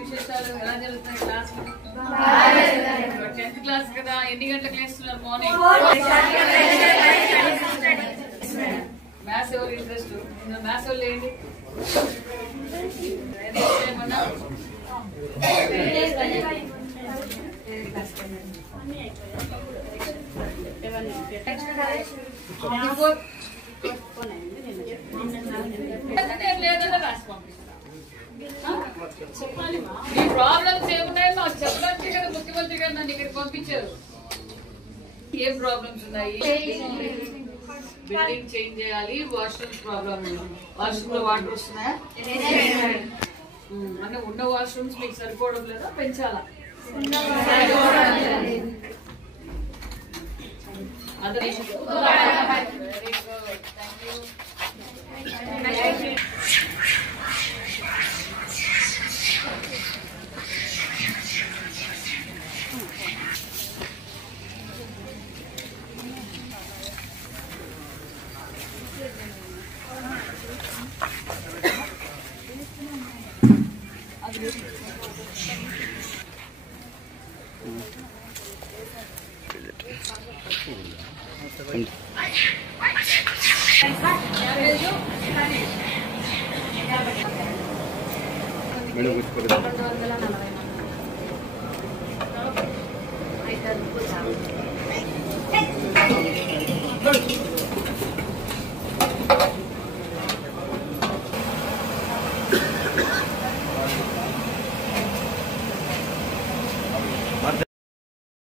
విశేషాలు ఎలా జరుగుతున్నాయి క్లాస్? 10th క్లాస్ కదా, ఎన్ని గంటలకు లేస్తున్నారు మార్నింగ్? మ్యాథ్స్ ఎవరు ఇంట్రెస్ట్? మ్యాథ్స్ వాళ్ళు ఏంటి? లేదన్నా రాసి పంపిస్తాను. మీ ప్రాబ్లమ్స్ ఏమున్నాయో నాకు చెప్పడానికి కదా ముఖ్యమంత్రి గారు నన్ను ఇక్కడికి పంపించారు. ఏం ప్రాబ్లమ్స్ ఉన్నాయి? బిల్డింగ్ చేంజ్ చేయాలి, వాష్రూమ్స్ ప్రాబ్లమ్. వాష్రూమ్ లో వాటర్ వస్తున్నాయా? అంటే ఉన్న వాష్రూమ్స్ మీకు సరిపోవడం లేదా? పెంచాలా? అదే very good, thank you. Madam కూర్చోండి. 240